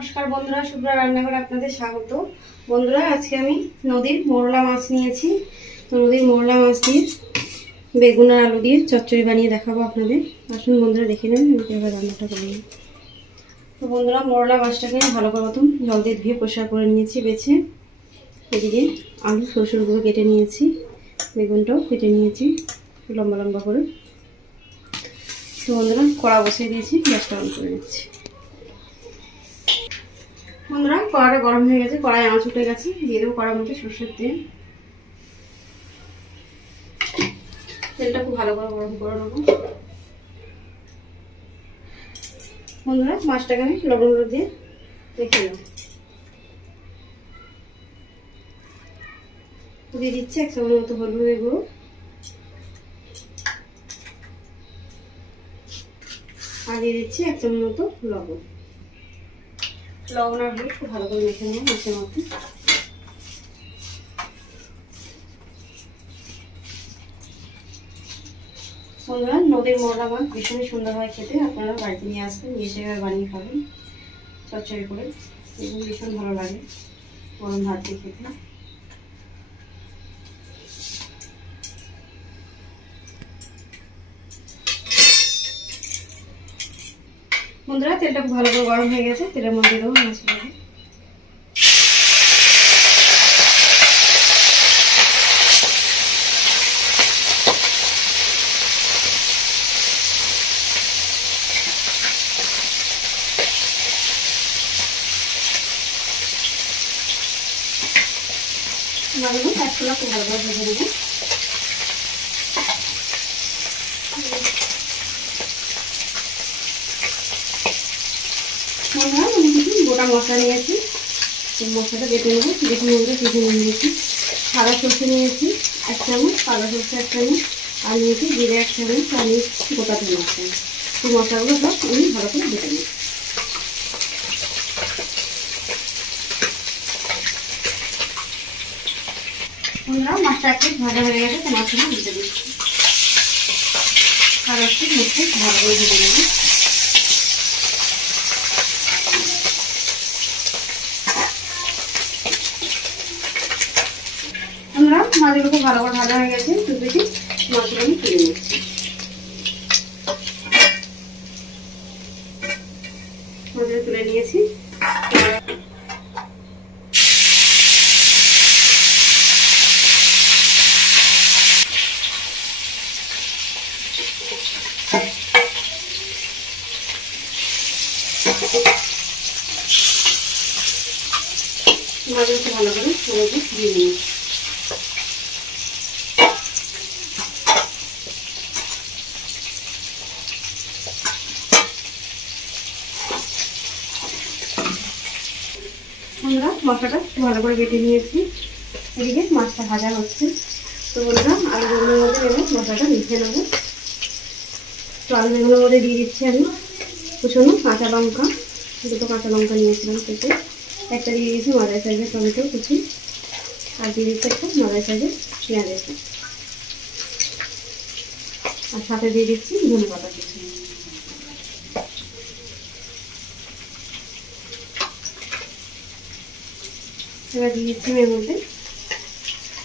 নমস্কার বন্ধুরা, শুভ্রা রান্নাঘরে আপনাদের স্বাগত। বন্ধুরা, আজকে আমি নদীর মোরলা মাছ নিয়েছি। তো নদীর মোরলা মাছ দিয়ে বেগুন আর আলু দিয়ে চচ্চড়ি বানিয়ে দেখাবো আপনাদের। আসুন বন্ধুরা, দেখে নেন আমি কীভাবে রান্নাটা করি। তো বন্ধুরা, মোরলা মাছটাকে ভালো করে প্রথম জল দিয়ে ধুয়ে পরিষ্কার করে নিয়েছি বেছে। এদিকে আলু সরষেগুলো কেটে নিয়েছি, বেগুনটাও কেটে নিয়েছি লম্বা লম্বা করে। তো বন্ধুরা, কড়া বসিয়ে দিয়েছি, গ্যাসটা অন করে নিচ্ছি। বন্ধুরা, কড়াটা গরম হয়ে গেছে, কড়াই আঁচ উঠে গেছে। দিয়ে দেবো কড়ার মধ্যে সরষের তেল। তেলটা খুব ভালো করে গরম করে নেবো। বন্ধুরা, মাছটাকে আমি লবণ দিয়ে রেখে নেব। দিয়ে দিচ্ছি 1 চামচ মতো হলুদের গুঁড়ো, আর দিয়ে দিচ্ছি 1 চামচ মতো লবণ। লবণ আর হলুদ খুব ভালো করে মেখে নেব মাছের মধ্যে। বন্ধুরা, নদীর মোরলা মাছ ভীষণই সুন্দর হয় খেতে। আপনারা বাড়িতে নিয়ে আসবেন, নিয়ে এসে বানিয়ে খাবেন চচ্চড়ি করে। এবং ভীষণ ভালো লাগে গরম ভাত দিয়ে খেতে। বন্ধুরা, তেলটা খুব ভালো করে গরম হয়ে গেছে। তেলের মধ্যে দেবো মাছগুলো। মাছগুলো এক চুলা খুব ভালো করে ভেজে নেবো। বন্ধুরা, আমি কিছু গোটা মশলা নিয়েছি, মশলাটা বেটে নেবো। বেটে নেবো কিছু নিয়েছি। সাদা সর্ষে নিয়েছি 1 চামচ, কালো সর্ষে 1 চামচ, আর নিয়েছি জিরে 1 চামচ, আর নিয়েছি গোটা ধনে 1 চামচ। এই মশলাগুলো সব আমি ভালো করে বেটে নেব। বন্ধুরা, মাছটা একটু ভাজা হয়ে গেছে, তো মাছটা দিতে দিচ্ছি। আর একটু মুখে ভালো করে ভেজে নেব। বন্ধুরা, মাছগুলো খুব ভালো করে ভাজা হয়ে গেছে। তো দেখি মাছগুলো আমি তুলে নিচ্ছি। মাছগুলো তুলে নিয়েছি। মাছগুলো ভালো করে হলুদ দিয়ে নিই। আমরা মশলাটা ভালো করে বেটে নিয়েছি। এদিকে মাছটা ভাজা হচ্ছে। তো বন্ধুরা, আলু বেগুনের মধ্যে নেবো, মশলাটা মিশিয়ে নেবো। তো আলু বেগুনের মধ্যে দিয়ে দিচ্ছি আমি কুচনো কাঁচা লঙ্কা। 2টো কাঁচা লঙ্কা নিয়েছিলাম কেটে। একটা দিয়ে দিয়েছি মাঝারি সাইজের টমেটো কুচি, আর দিয়ে দিচ্ছি একটা মাঝারি সাইজের পেঁয়াজ কুচি, আর সাথে দিয়ে দিচ্ছি ধনেপাতা কুচি। এবার দিয়ে দিচ্ছি এর মধ্যে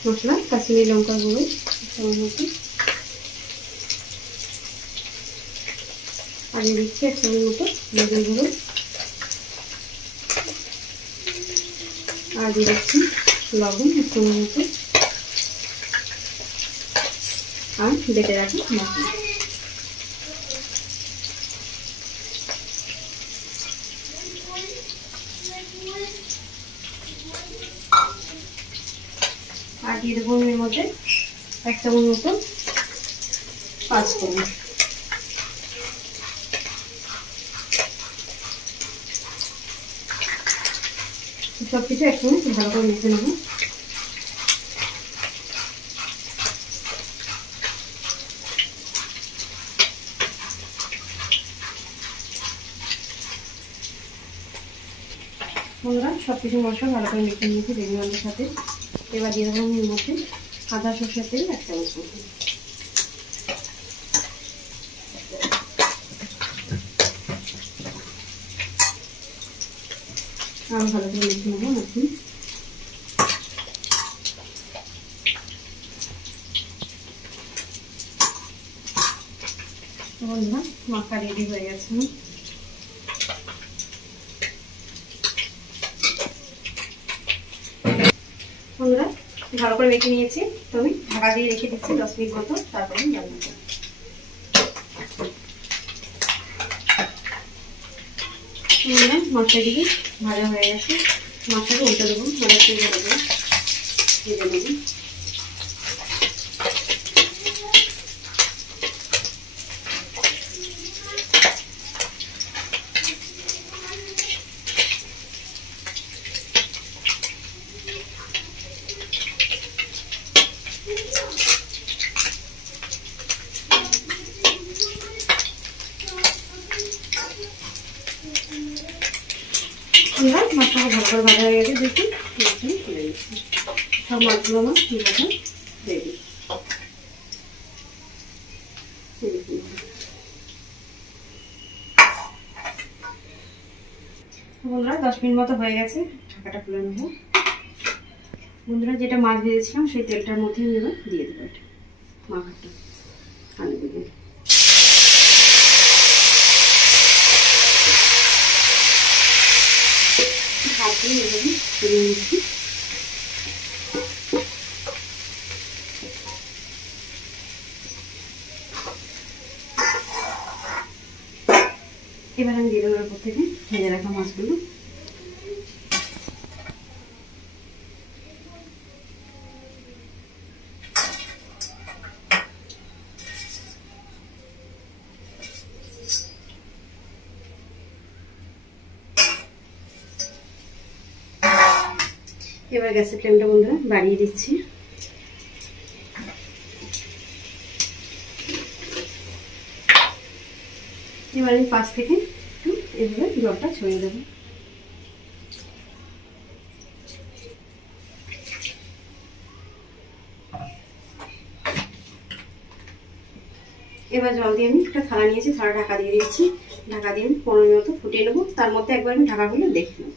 মশলা, কাশ্মীরি লঙ্কার গুঁড়ো 1 চামচ মতো, আর দিয়ে দিচ্ছি 1 চামচ মতো হলুদের গুঁড়ো, আর দিয়ে দিচ্ছি লবণ 1 চামচ মতো, আর বেটে রাখি মশলা। আর দিয়ে দেবো এর মধ্যে 1 চামচ মতো পাঁচফোড়ন। সবকিছু একসঙ্গে ভালো করে মিশিয়ে নেবো। বন্ধুরা, সবকিছু মশলা ভালো করে মিশিয়ে নিয়েছি বেগুনের সাথে। এবার দিয়ে দেবো এর মধ্যে সাদা সরষের তেল 1 চামচ মতো। আরও ভালো করে মেখে নেবো এখন। বন্ধুরা মাখা রেডি হয়ে গেছে। বন্ধুরা ভালো করে মেখে নিয়েছি, তো আমি ঢাকা দিয়ে রেখে দিচ্ছি 10 মিনিট মতো, তারপরে রান্না করব। বন্ধুরা মাছটা দিকে ভাজা হয়ে গেছে, মাছটাকে উল্টে দেবো, ভালো করে দেবো, ভেজে নেব। মাছটা ভালো করে ভাজা হয়ে গেছে, দেখি মাছটা তুলে নিচ্ছি। সব মাছগুলো আমার ভাজা রেডি। বন্ধুরা 10 মিনিট মতো হয়ে গেছে, ঢাকাটা খুলে নেব। বন্ধুরা যেটা মাছ ভেজেছিলাম সেই তেলটার মধ্যে আমি এবার দিয়ে দেবো এটা মাখাটা আলু দিয়ে। এবার আমি দিয়ে দেবো উপর থেকে ভেজে রাখা মাছগুলো। এবার গ্যাসের ফ্লেমটা বন্ধুরা বাড়িয়ে দিচ্ছি। এবার আমি পাশ থেকে একটু এভাবে জলটা ছড়িয়ে দেবো। এবার জল দিয়ে আমি একটা থালা নিয়েছি, থালা ঢাকা দিয়ে দিচ্ছি। ঢাকা দিয়ে আমি 15 মিনিট মতো ফুটিয়ে নেবো, তার মধ্যে একবার আমি ঢাকাগুলো দেখে নেবো।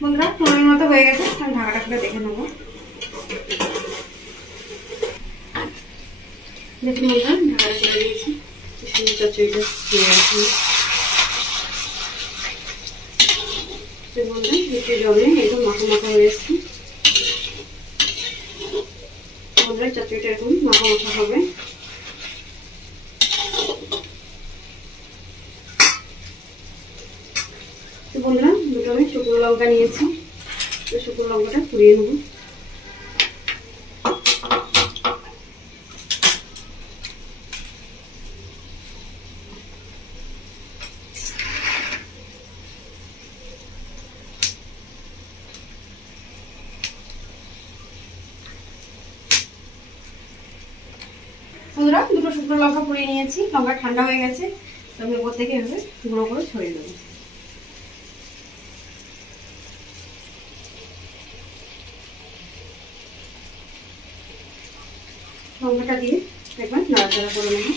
বন্ধুরা 15 মিনিট মতো হয়ে গেছে, আমি ঢাকাটা খুলে দেখে নেবো। দেখুন বন্ধুরা ঢাকাটা খুলে দিয়েছি, সুন্দর চচ্চড়িটা দিয়ে রাখছি। বন্ধুরা একটু জলে একদম মাখা মাখা হয়ে এসছে। বন্ধুরা চচ্চড়িটা এরকম মাখা মাখা হবে। তো বন্ধুরা দুটো আমি শুকনো লঙ্কা নিয়েছি, তো শুকনো লঙ্কাটা পুড়িয়ে নেব। বন্ধুরা দুটো শুকনো লঙ্কা পুড়িয়ে নিয়েছি, লঙ্কা ঠান্ডা হয়ে গেছে, তো আমি ওপর থেকে এভাবে গুঁড়ো করে ছড়িয়ে দেবো। লঙ্কাটা দিয়ে একবার নাড়াচাড়া করে নেব।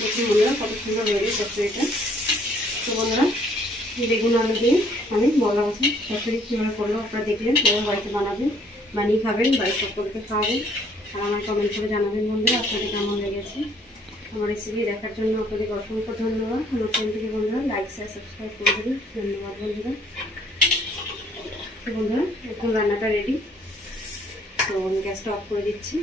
দেখুন বন্ধুরা কত সুন্দর হয়ে গেছে চচ্চড়িটা। তো বন্ধুরা বেগুন আলু দিয়ে আমি মশলা মাছের চচ্চড়ি কীভাবে করলো আপনারা দেখলেন, ওরা বাড়িতে বানাবেন, বানিয়ে খাবেন, বাড়ির সকলকে খাওয়াবেন, আর আমার কমেন্ট করে জানাবেন বন্ধুরা আপনাদের কেমন লেগেছে। আমার রেসিপি দেখার জন্য আপনাদের অসংখ্য ধন্যবাদ। আমার চ্যানেলটিকে বন্ধুরা লাইক শেয়ার সাবস্ক্রাইব করে দেবেন। ধন্যবাদ বন্ধুরা। তো বন্ধুরা এখন রান্নাটা রেডি, তো আমি গ্যাসটা অফ করে দিচ্ছি।